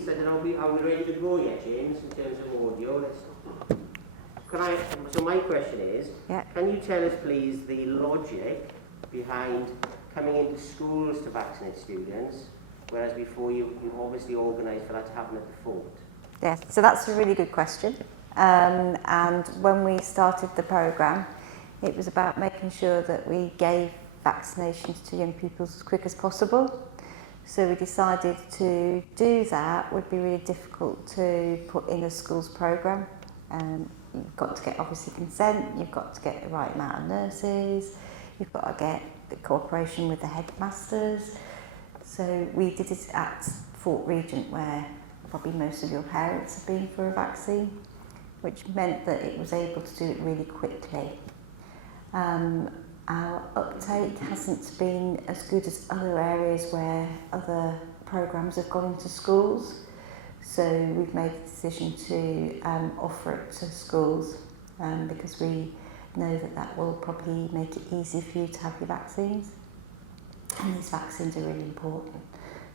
please. I don't know, are we ready to go yet, James, in terms of audio? So my question is, can you tell us, please, the logic behind coming into schools to vaccinate students, whereas before you obviously organised for that to happen at the fort? Yes, so that's a really good question. And when we started the programme, it was about making sure that we gave vaccinations to young people as quick as possible. So we decided to do that would be really difficult to put in a school's programme. You've got to get obviously consent, you've got to get the right amount of nurses, you've got to get the cooperation with the headmasters. So we did it at Fort Regent, where probably most of your parents have been for a vaccine, which meant that it was able to do it really quickly. Our uptake hasn't been as good as other areas where other programmes have gone into schools. So we've made the decision to offer it to schools because we know that that will probably make it easy for you to have your vaccines. And these vaccines are really important.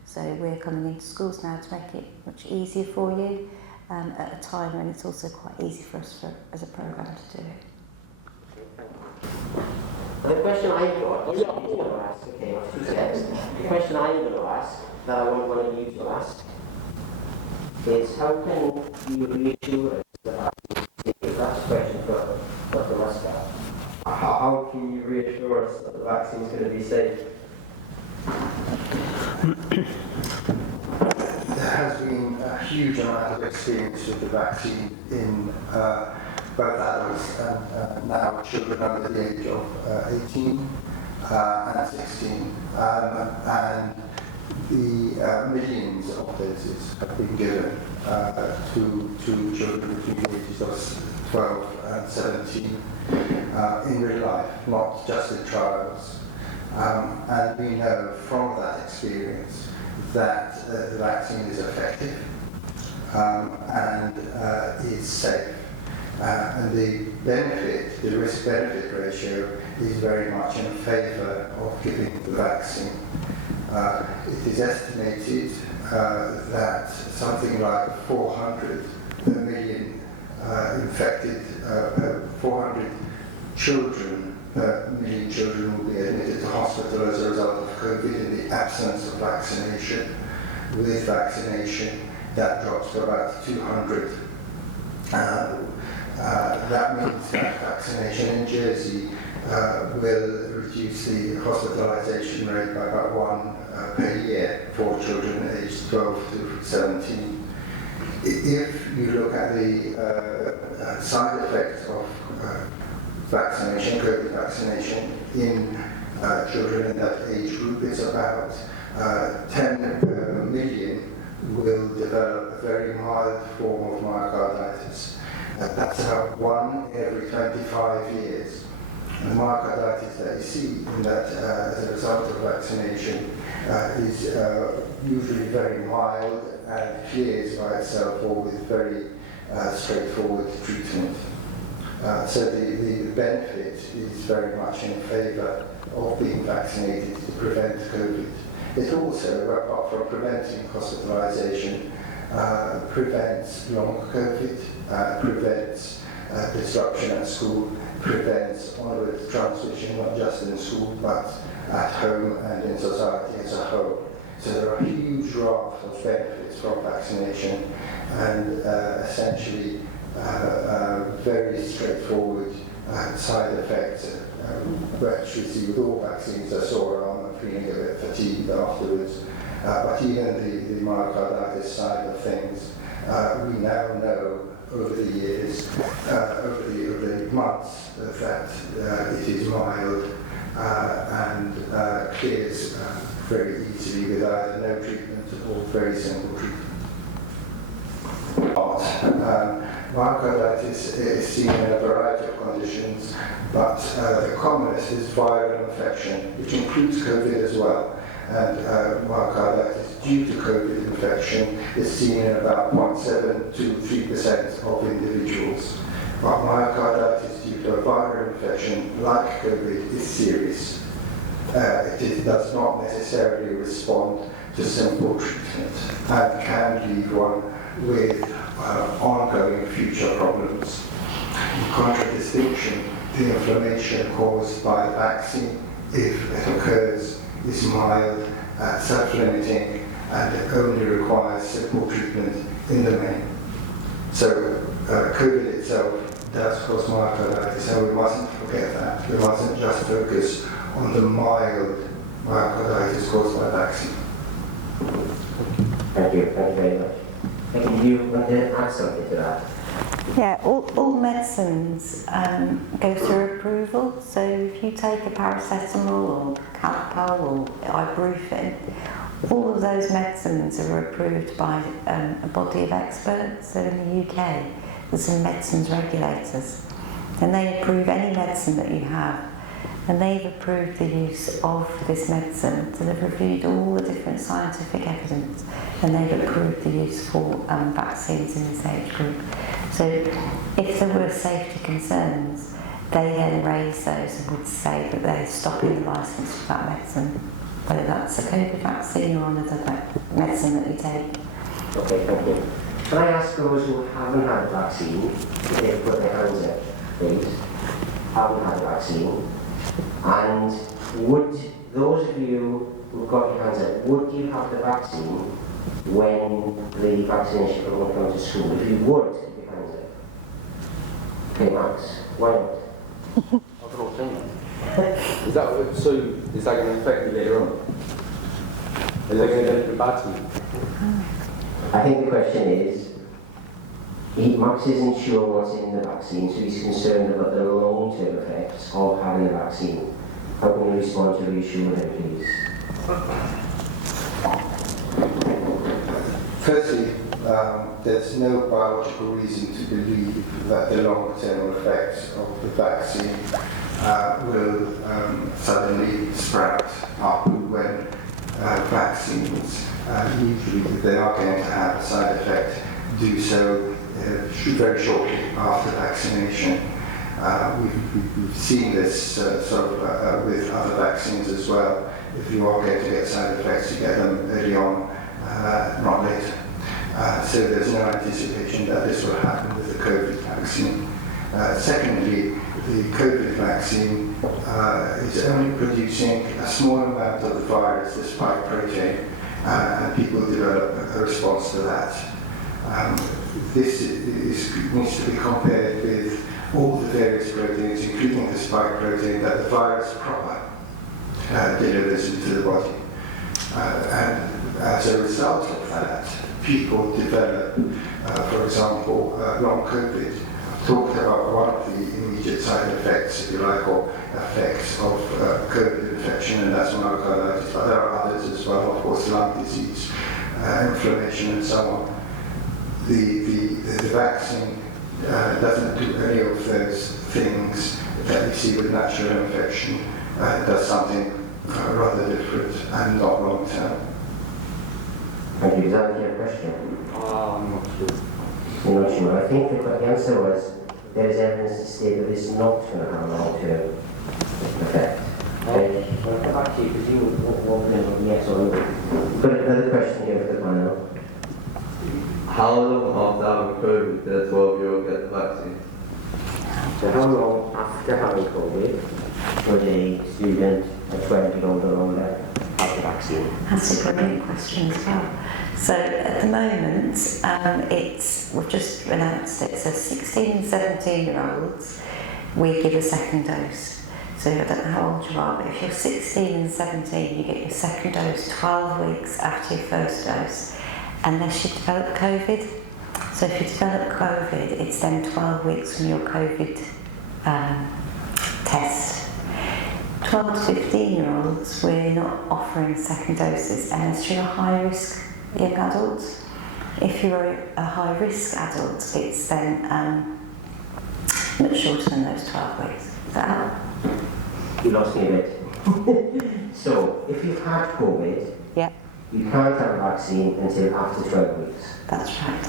So we're coming into schools now to make it much easier for you at a time when it's also quite easy for us as a programme to do it. The question I've got, the question I'm going to ask, that I want one of you to ask, is how can you reassure us that that's a question for Dr. Muscat. How can you reassure us that the vaccine is going to be safe? There has been a huge amount of experience with the vaccine in both adults and now children under the age of 18 and 16. And the millions of doses have been given to children between the ages of 12 and 17 in real life, not just in trials. And we know from that experience that the vaccine is effective and is safe. And the benefit, the risk-benefit ratio, is very much in favour of giving the vaccine. It is estimated that something like 400 million infected, 400 children, million children will be admitted to hospital as a result of COVID in the absence of vaccination. With vaccination, that drops to about 200. That means that vaccination in Jersey will reduce the hospitalisation rate by about 1 per year for children aged 12 to 17. If you look at the side effects of vaccination, COVID vaccination, in children in that age group, it's about 10 million will develop a very mild form of myocarditis. That's about 1 every 25 years. And the myocarditis that you see in that as a result of vaccination is usually very mild and clears by itself or with very straightforward treatment. So the benefit is very much in favour of being vaccinated to prevent COVID. It also, apart from preventing hospitalisation, prevents long COVID, prevents disruption at school, prevents onward transmission, not just in school, but at home and in society as a whole. So there are a huge raft of benefits from vaccination and essentially very straightforward side effects, which we see with all vaccines. I sore arm and feeling a bit fatigued afterwards. But even the myocarditis side of things, we now know over the years, over the months, that it is mild and clears very easily with either no treatment or very simple treatment. Myocarditis is seen in a variety of conditions, but the commonest is viral infection, which includes COVID as well. And myocarditis due to COVID infection is seen in about 0.7 to 3% of individuals. But myocarditis due to a viral infection like COVID is serious. It does not necessarily respond to simple treatment and can leave one with ongoing future problems. In contradistinction, the inflammation caused by the vaccine, if it occurs, is mild, self-limiting, and only requires simple treatment in the main. So COVID itself does cause myocarditis, and we mustn't forget that. We mustn't just focus on the mild myocarditis caused by vaccine. Thank you very much. Do you want to add something to that? Yeah, all medicines go through approval. So if you take a paracetamol or Calpol or ibuprofen, all of those medicines are approved by a body of experts. So in the UK, there's some medicines regulators, and they approve any medicine that you have. And they've approved the use of this medicine. So they've reviewed all the different scientific evidence, and they've approved the use for vaccines in this age group. So if there were safety concerns, they then raise those and would say that they're stopping the licence for that medicine, whether that's a COVID vaccine or another medicine that you take. Okay, thank you. Can I ask those who haven't had a vaccine, if they put their hands up, please, haven't had a vaccine, and would those of you who've got your hands up, would you have the vaccine when the vaccination program comes to school? If you would, keep your hands up. Okay, Max, why not? I can also say that. Is that going to affect me later on? Is that going to go to the battle? I think the question is, Max isn't sure what's in the vaccine, so he's concerned about the long-term effects of having a vaccine. How can you respond to reassure him, please? Firstly, there's no biological reason to believe that the long-term effects of the vaccine will suddenly sprout up when vaccines, usually if they are going to have a side effect, do so very shortly after vaccination. We've seen this with other vaccines as well. If you are going to get side effects, you get them early on, not later. So there's no anticipation that this will happen with the COVID vaccine. Secondly, the COVID vaccine is only producing a small amount of the virus, the spike protein, and people develop a response to that. This needs to be compared with all the various proteins, including the spike protein, that the virus proper delivers into the body. And as a result of that, people develop, for example, long COVID. I've talked about one of the immediate side effects, if you like, or effects of COVID infection, and that's myocarditis. But there are others as well, of course, lung disease, inflammation, and so on. The vaccine doesn't do any of those things that you see with natural infection. It does something rather different and not long term. Thank you. Does that answer your question? I'm not sure. You're not sure. I think the answer was there is evidence to state that it's not going to have a long-term effect. Okay. Well, I'll come back to you because you won't know yes or no. We've got another question here for the panel. How long after having COVID did a 12-year-old get the vaccine? So how long after having COVID would a student, a 20-year-old or older, have the vaccine? That's a brilliant question as well. So at the moment, we've just announced it. So 16 and 17-year-olds, we give a second dose. So I don't know how old you are, but if you're 16 and 17, you get your second dose 12 weeks after your first dose, unless you develop COVID. So if you develop COVID, it's then 12 weeks from your COVID test. 12 to 15-year-olds, we're not offering second doses unless you're a high-risk young adult. If you're a high-risk adult, it's then much shorter than those 12 weeks. Does that help? You lost me a bit. So, if you've had COVID, Yeah, you can't have a vaccine until after 12 weeks. that's right.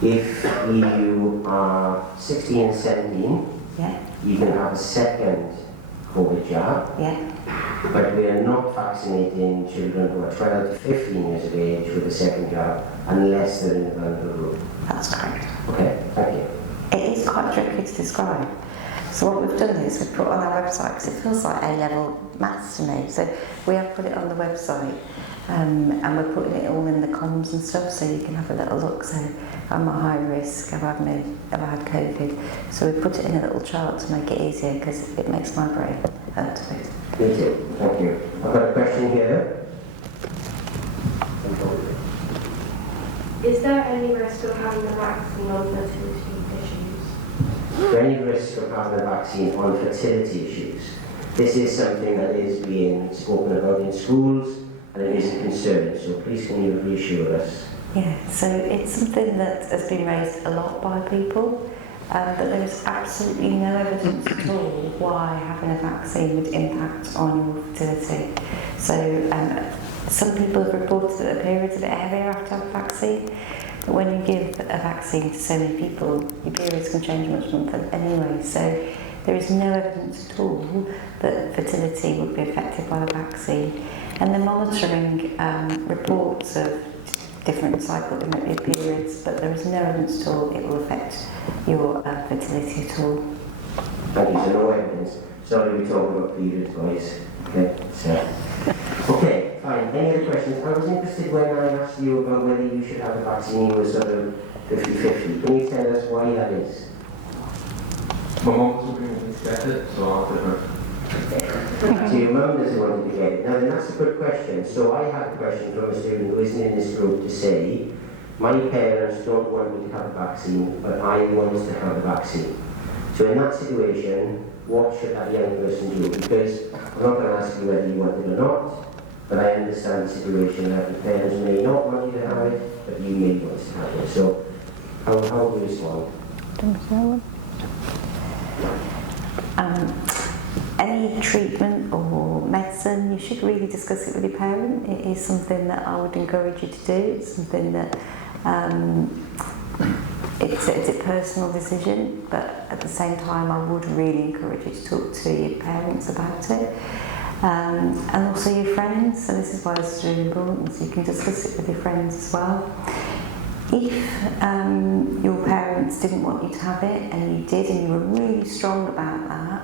If you are 16 and 17, Yeah, you can have a second COVID jab, Yeah, but we are not vaccinating children who are 12 to 15 years of age with the second jab unless they're in the vulnerable group. that's correct. Okay, thank you. It is quite tricky to describe. So what we've done is we've put on our website, because it feels like A-level maths to me, so we have put it on the website, and we're putting it all in the comms and stuff, so you can have a little look. So I'm at high risk, have I had COVID? So we put it in a little chart to make it easier, because it makes my brain hurt a bit. Me too, thank you. I've got a question here. Is there any risk of having the vaccine on fertility issues? Is there any risk of having a vaccine on fertility issues? This is something that is being spoken about in schools, and it is a concern, so please can you reassure us? Yeah, so it's something that has been raised a lot by people, but there is absolutely no evidence at all why having a vaccine would impact on your fertility. So some people have reported that the periods are a bit heavier after having a vaccine, but when you give a vaccine to so many people, your periods can change much more anyway. So there is no evidence at all that fertility would be affected by the vaccine. And they're monitoring reports of different cycles, there might be periods, but there is no evidence at all it will affect your fertility at all. Thank you, so no evidence. Sorry, we're talking about periods, guys. Okay, so. Okay, fine. Any other questions? I was interested when I asked you about whether you should have a vaccine, you were sort of 50-50. Can you tell us why that is? My mom was going to get it, so I don't know. So your mum doesn't want you to get it. Now then, that's a good question. So I had a question from a student who isn't in this group to say, my parents don't want me to have a vaccine, but I want to have a vaccine. So in that situation, what should that young person do? Because I'm not going to ask you whether you want it or not, but I understand the situation that the parents may not want you to have it, but you may want to have it. So how do you respond? Any treatment or medicine, you should really discuss it with your parent. It is something that I would encourage you to do. It's something that it's a personal decision, but at the same time I would really encourage you to talk to your parents about it. And also your friends, so this is why this is really important, so you can discuss it with your friends as well. If your parents didn't want you to have it and you did, and you were really strong about that,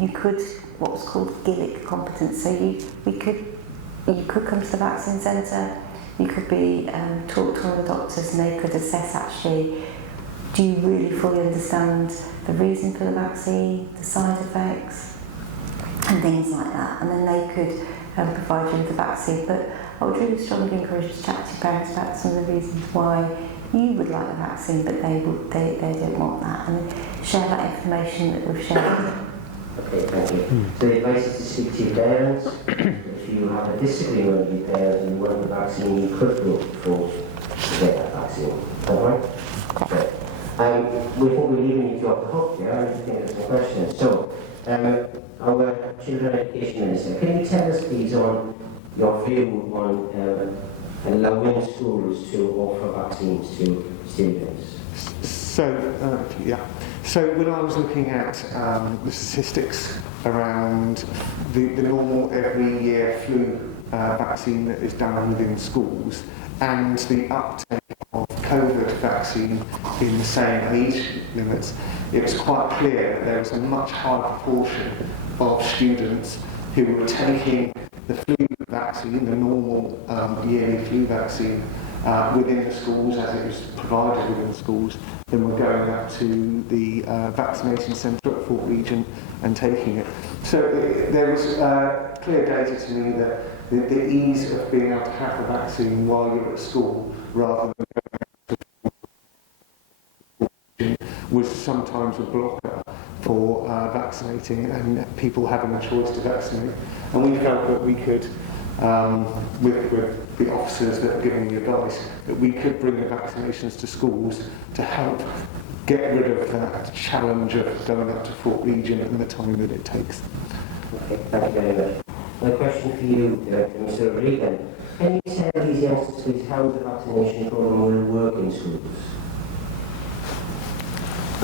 you could, what was called Gillick competence, so you could come to the vaccine centre, you could be talked to one of the doctors, and they could assess actually, do you really fully understand the reason for the vaccine, the side effects, and things like that, and then they could provide you with the vaccine. But I would really strongly encourage you to chat to your parents about some of the reasons why you would like the vaccine, but they don't want that, and share that information that we've shared. Okay, thank you. So the advice is to speak to your parents. If you have a disagreement with your parents and you want the vaccine, you could go to get that vaccine. Is that right? Okay. We think we're leaving you to off the hook here. I think there's some questions. So, our Children Education Minister, can you tell us please on your view on allowing schools to offer vaccines to students? So when I was looking at the statistics around the normal every year flu vaccine that is done within schools and the uptake of COVID vaccine in the same age limits, it was quite clear that there was a much higher proportion of students who were taking the flu vaccine, the normal yearly flu vaccine, within the schools as it was provided within the schools, then we're going up to the vaccination centre at Fort Regent and taking it. So there was clear data to me that the ease of being able to have the vaccine while you're at school rather than was sometimes a blocker for vaccinating and people having a choice to vaccinate. And we felt that we could, with the officers that are giving the advice, that we could bring the vaccinations to schools to help get rid of that challenge of going up to Fort Regent and the time that it takes. Okay, thank you very much. My question for you, Mr. Regan, can you tell these youngsters please how the vaccination programme will work in schools?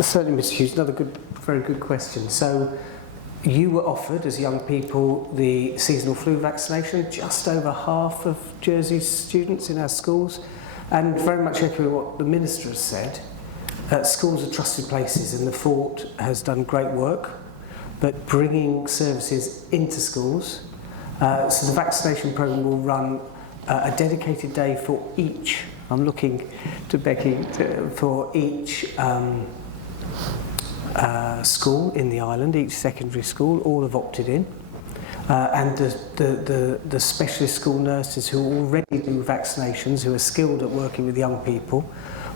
Certainly, Mr. Hughes, another very good question. So, you were offered, as young people, the seasonal flu vaccination. Just over half of Jersey's students in our schools, and very much echoing what the Minister has said, schools are trusted places, and the Fort has done great work, but bringing services into schools. So the vaccination programme will run a dedicated day for each, I'm looking to Becky, for each school in the island, each secondary school. All have opted in. And the specialist school nurses who already do vaccinations, who are skilled at working with young people,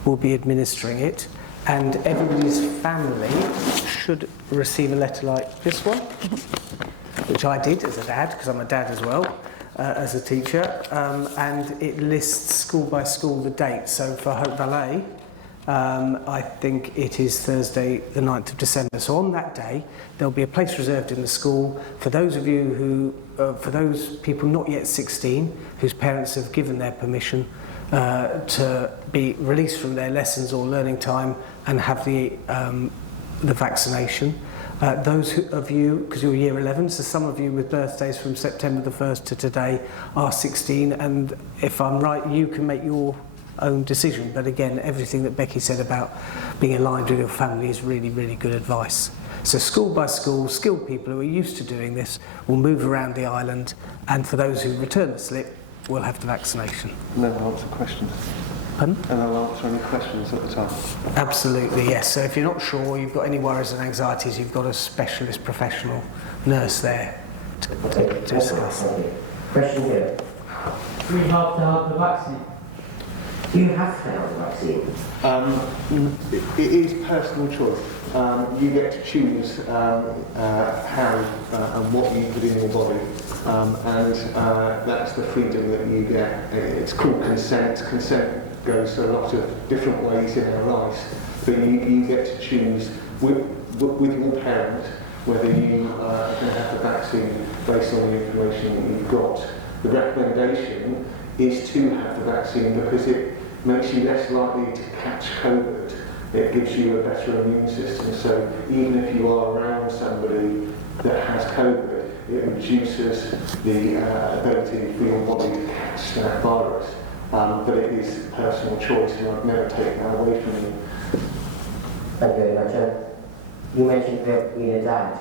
will be administering it. And everybody's family should receive a letter like this one, which I did as a dad, because I'm a dad as well, as a teacher, and it lists school by school the date. So for Haute Vallée, I think it is Thursday the 9th of December. So on that day, there'll be a place reserved in the school for those of you who, for those people not yet 16, whose parents have given their permission to be released from their lessons or learning time and have the vaccination. Those of you, because you're year 11, so some of you with birthdays from September the 1st to today are 16, and if I'm right, you can make your own decision. But again, everything that Becky said about being aligned with your family is really, really good advice. So school by school, skilled people who are used to doing this will move around the island, and for those who return the slip, will have the vaccination. And then I'll answer questions. Pardon? And I'll answer any questions at the time. Absolutely, yes. So if you're not sure, you've got any worries and anxieties, you've got a specialist professional nurse there to discuss. Question here. Do we have to have the vaccine? Do you have to have the vaccine? It is personal choice. You get to choose how and what you put in your body, and that's the freedom that you get. It's called consent. Consent goes a lot of different ways in our lives, but you get to choose with your parent whether you are going to have the vaccine based on the information that you've got. The recommendation is to have the vaccine because it makes you less likely to catch COVID. It gives you a better immune system. So even if you are around somebody that has COVID, it reduces the ability for your body to catch that virus. But it is personal choice, and I've never taken that away from you. Thank you very much. You mentioned about being a dad.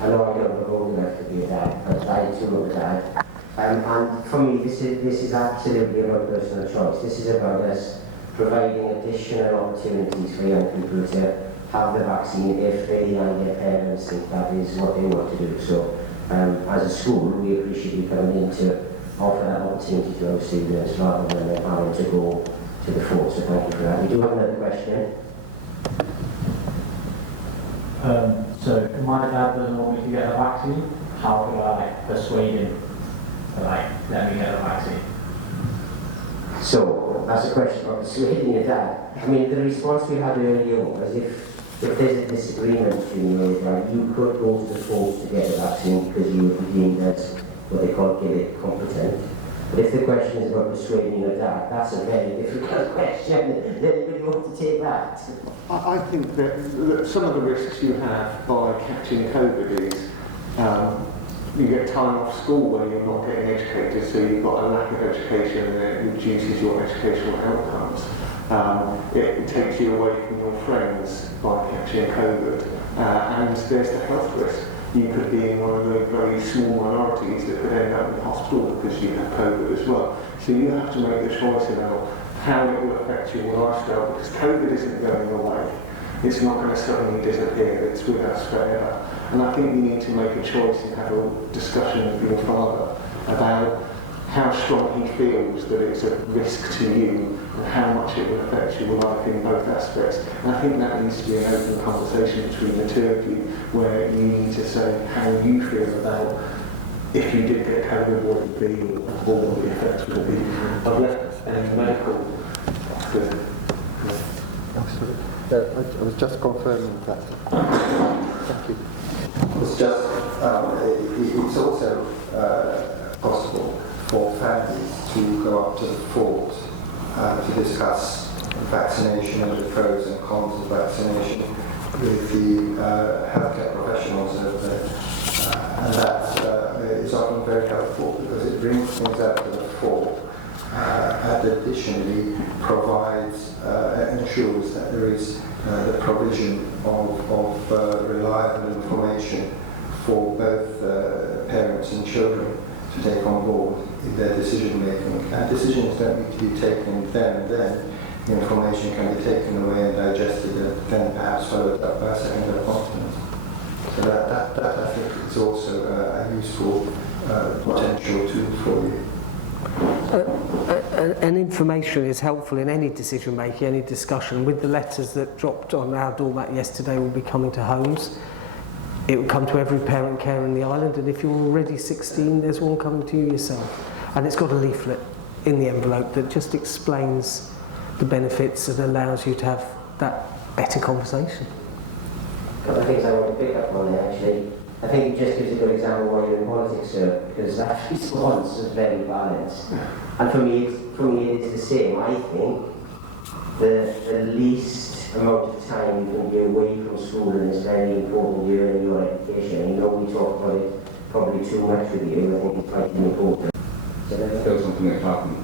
I know I don't look old enough to be a dad, but I too am a dad. And for me, this is absolutely about personal choice. This is about us providing additional opportunities for young people to have the vaccine if they and their parents think that is what they want to do. So, as a school, we appreciate you coming in to offer that opportunity to our students rather than them having to go to the fort. So thank you for that. We do have another question. So if my dad doesn't want me to get the vaccine, how do I persuade him to let me get the vaccine? So that's a question about persuading your dad. I mean, the response we had earlier was if there's a disagreement between you, you could go to the fort to get the vaccine because you would be deemed as what they call give it competent. But if the question is about persuading your dad, that's a very difficult question. Does anybody want to take that? I think that some of the risks you have by catching COVID is you get time off school when you're not getting educated, so you've got a lack of education and it reduces your educational outcomes. It takes you away from your friends by catching COVID, and there's the health risk. You could be in one of the very small minorities that could end up in hospital because you have COVID as well. So you have to make the choice about how it will affect your lifestyle, because COVID isn't going away. It's not going to suddenly disappear. It's with us forever. And I think you need to make a choice and have a discussion with your father about how strong he feels that it's a risk to you and how much it will affect your life in both aspects. And I think that needs to be an open conversation between the two of you, where you need to say how you feel about if you did get COVID, what it would be, or what the effects would be. I've left any medical. I was just confirming that. Thank you. It's just, it's also possible for families to go up to the fort to discuss vaccination and the pros and cons of vaccination. with the healthcare professionals, and that is often very helpful because it brings things out to the fore, and additionally provides, ensures that there is the provision of reliable information for both parents and children to take on board in their decision making. And decisions don't need to be taken then and then. The information can be taken away and digested and then perhaps followed up by a second appointment. So that I think is also a useful potential tool for you. And information is helpful in any decision making, any discussion. With the letters that dropped on our doormat yesterday will be coming to homes. It will come to every parent care in the island, and if you're already 16, there's one coming to you yourself. And it's got a leaflet in the envelope that just explains the benefits and allows you to have that better conversation. A couple of things I want to pick up on there actually. I think it just gives a good example of why you're in politics, sir, because that response was very balanced. And for me it is the same. I think the least amount of time you can be away from school is very important during your education. And you know we talk about it probably too much with you. I think it's quite important. So that's Still something that happened.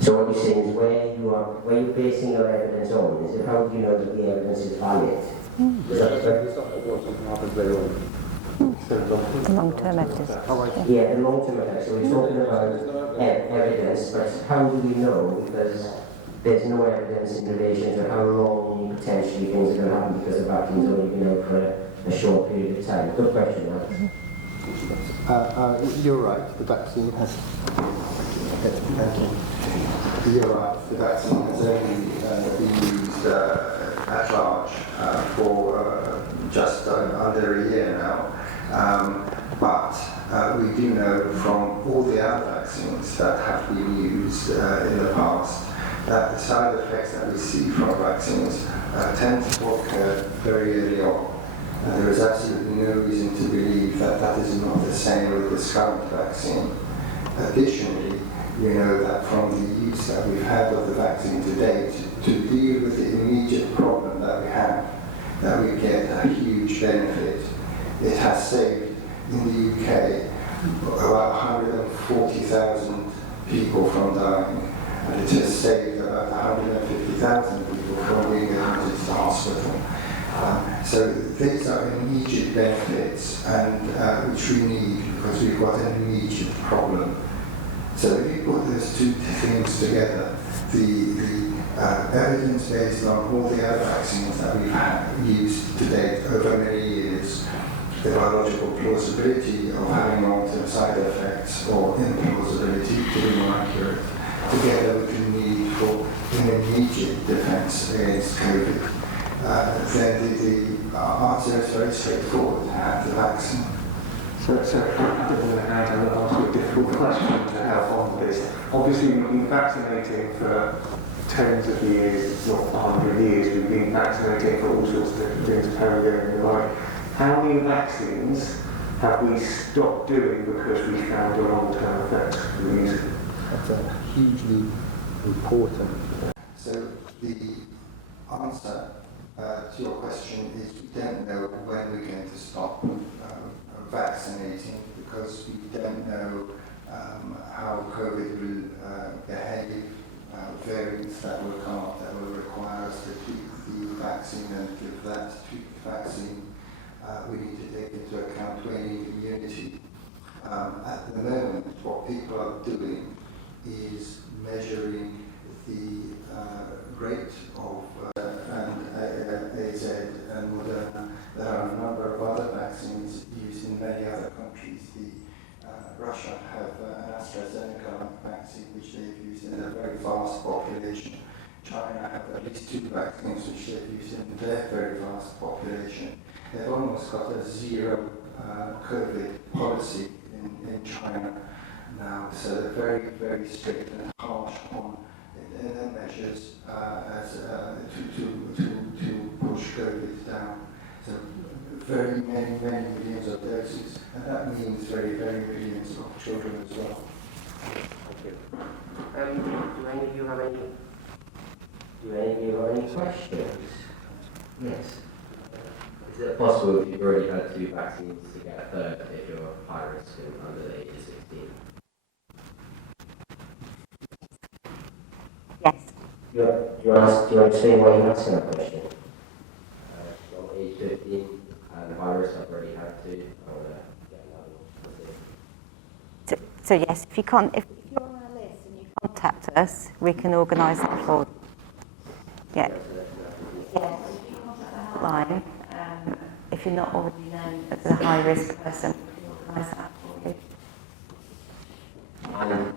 So what you're saying is where you're basing your evidence on, is it how do you know that the evidence is valid? Is that correct? Something happens later on. The long-term evidence. Yeah, the long-term effects. So we're talking about evidence, but how do we know? Because there's no evidence in relation to how long potentially things are going to happen because the vaccine's only been out for a short period of time. Good question, Alex. You're right, the vaccine has... You're right, the vaccine has only been used at large for just under a year now. But we do know from all the other vaccines that have been used in the past that the side effects that we see from vaccines tend to occur very early on. And there is absolutely no reason to believe that that is not the same with this current vaccine. Additionally, we know that from the use that we've had of the vaccine to date, to deal with the immediate problem that we have, that we get a huge benefit. It has saved in the UK about 140,000 people from dying, and it has saved about 150,000 people from being admitted to the hospital. So these are immediate benefits, and which we need because we've got an immediate problem. So if you put those two things together, the evidence based on all the other vaccines that we've used to date over many years, the biological plausibility of having long-term side effects or implausibility, to be more accurate, together with the need for an immediate defense against COVID, then the answer is very straightforward: have the vaccine. So I don't want to ask you a difficult question to have on this. Obviously, we've been vaccinating for tens of years, not 100 years. We've been vaccinating for all sorts of different things, polio and the like. How many vaccines have we stopped doing because we found a long-term effect of using? That's a hugely important. So the answer to your question is we don't know when we're going to stop vaccinating because we don't know how COVID will behave, variants that will come up that will require us to tweak the vaccine, and with that tweaked vaccine we need to take into account waning immunity. At the moment, what people are doing is measuring the rate of AZ and Moderna. There are a number of other vaccines used in many other countries. Russia have an AstraZeneca vaccine which they've used in a very vast population. China have at least 2 vaccines which they've used in their very vast population. They've almost got a zero COVID policy in China now, so they're very, very strict and harsh on their measures to push COVID down. So very many millions of doses, and that means very millions of children as well. Thank you. Do any of you have any questions? Yes. Is it possible if you've already had 2 vaccines to get a third if you're high risk and under the age of 16? Yes. Do you want to explain why you're asking that question? From age 15 and high risk, I've already had 2. I want to get another one. So yes, if you're on our list and you contact us, we can organise that for you. Yeah. Yes. If you contact the hotline, if you're not already known as a high risk person, we can organise that for you. And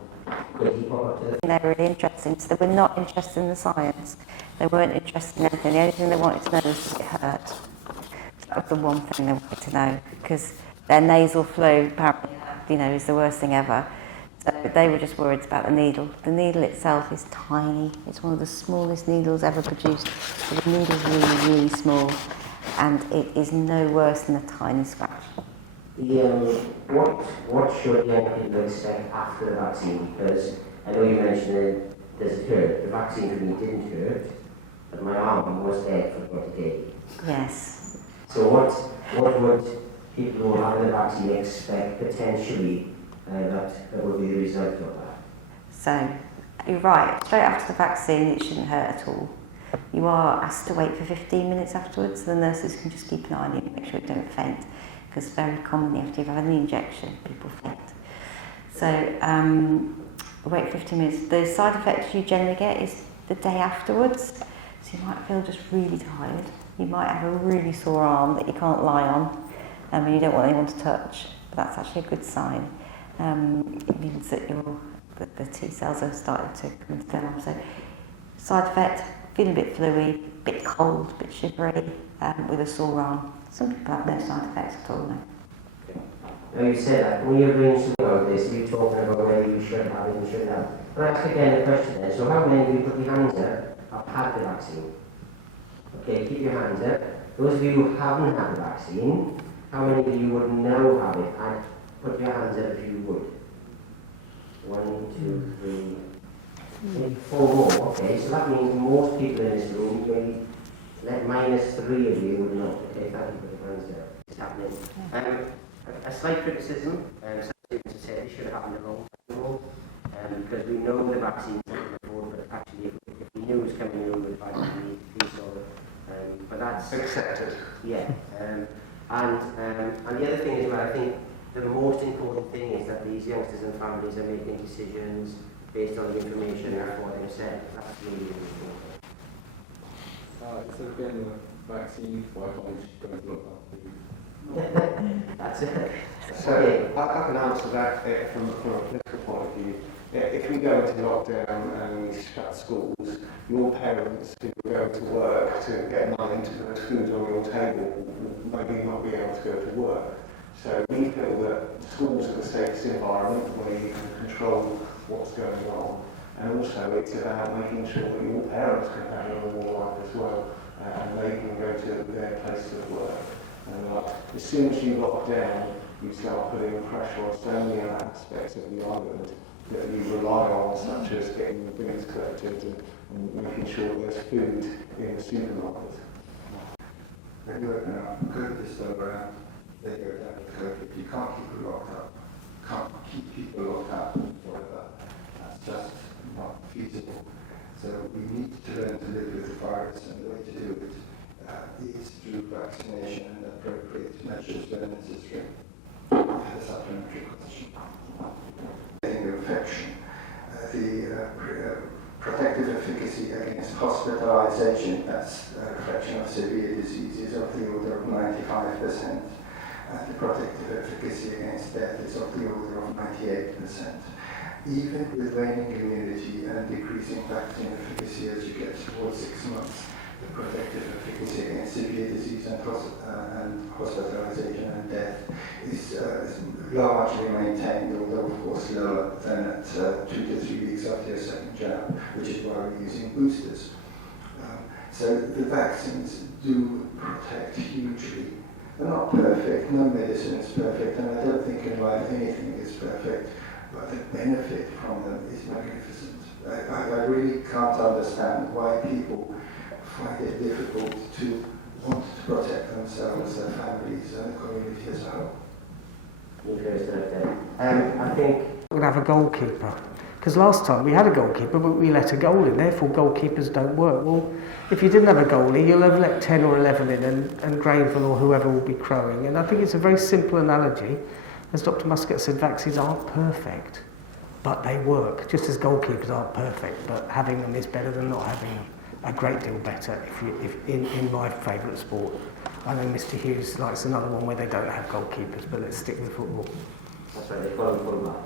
could he pop up to the... They're really interesting. So they were not interested in the science. They weren't interested in anything. The only thing they wanted to know was to get hurt. So that was the one thing they wanted to know, because their nasal flow apparently, is the worst thing ever. So they were just worried about the needle. The needle itself is tiny. It's one of the smallest needles ever produced. So the needle's really, really small, and it is no worse than a tiny scratch. What should young people expect after the vaccine? Because I know you mentioned that there's a hurt. The vaccine for me didn't hurt, but my arm was dead for about a day. Yes. So what would people who have the vaccine expect potentially that would be the result of that? So you're right. Straight after the vaccine, it shouldn't hurt at all. You are asked to wait for 15 minutes afterwards, so the nurses can just keep an eye on you and make sure you don't faint, because very commonly after you've had an injection, people faint. So wait 15 minutes. The side effects you generally get is the day afterwards. So you might feel just really tired. You might have a really sore arm that you can't lie on, and you don't want anyone to touch. But that's actually a good sign. It means that the T cells are starting to come down. So side effect, feeling a bit fluey, a bit cold, a bit shivery, with a sore arm. Some people have no side effects at all. No. Now you said that when you're doing something about this, you're talking about whether you should have it and shouldn't have. But ask again the question then. So how many of you put your hands up have had the vaccine? Okay, keep your hands up. Those of you who haven't had the vaccine, how many of you would now have it? And put your hands up if you would. 1, 2, 3, maybe 4 more. Okay, so that means most people in this room, maybe -3 of you would not. Okay, thank you for the hands up. It's happening. A slight criticism, some students have said it should have happened a long time ago, because we know the vaccine's not before, but actually if we knew it was coming in with vitamin E, but that's Accepted. yeah. And the other thing is, well, I think the most important thing is that these youngsters and families are making decisions based on the information and what they've said. That's really, really important. Instead of getting the vaccine, why can't we just go and look up the... That's it. So I can answer that from a political point of view. If we go into lockdown and we shut schools, your parents who go to work to get money to put food on your table maybe not be able to go to work. So we feel that schools are the safest environment where you can control what's going on. And also it's about making sure that your parents can have a normal life as well, and they can go to their place of work. And as soon as you lock down, you start putting pressure on so many other aspects of the island that you rely on, such as getting the bins collected and making sure there's food in the supermarket. When you're COVID is still around, they go down with COVID. You can't keep people locked up. Can't keep people locked up forever. That's just not feasible. So we need to learn to live with the virus, and the way to do it is through vaccination and appropriate measures when necessary. I had a supplementary question. Infection. The protective efficacy against hospitalization, that's a reflection of severe diseases, of the order of 95%. The protective efficacy against death is of the order of 98%. Even with waning immunity and decreasing vaccine efficacy as you get towards 6 months, the protective efficacy against severe disease and hospitalization and death is largely maintained, although of course lower than at 2 to 3 weeks after your second jab, which is why we're using boosters. So the vaccines do protect hugely. They're not perfect, no medicine is perfect, and I don't think in life anything is perfect, but the benefit from them is magnificent. I really can't understand why people find it difficult to want to protect themselves, their families and the community as a whole. I think We're going to have a goalkeeper. Because last time we had a goalkeeper, but we let a goal in, therefore goalkeepers don't work. Well, if you didn't have a goalie, you'll have let 10 or 11 in, and Granville or whoever will be crowing. And I think it's a very simple analogy. As Dr. Muscat said, vaccines aren't perfect, but they work. Just as goalkeepers aren't perfect, but having them is better than not having them. A great deal better if in my favourite sport. I know Mr. Hughes likes another one where they don't have goalkeepers, but let's stick with football. that's right, they follow fullback.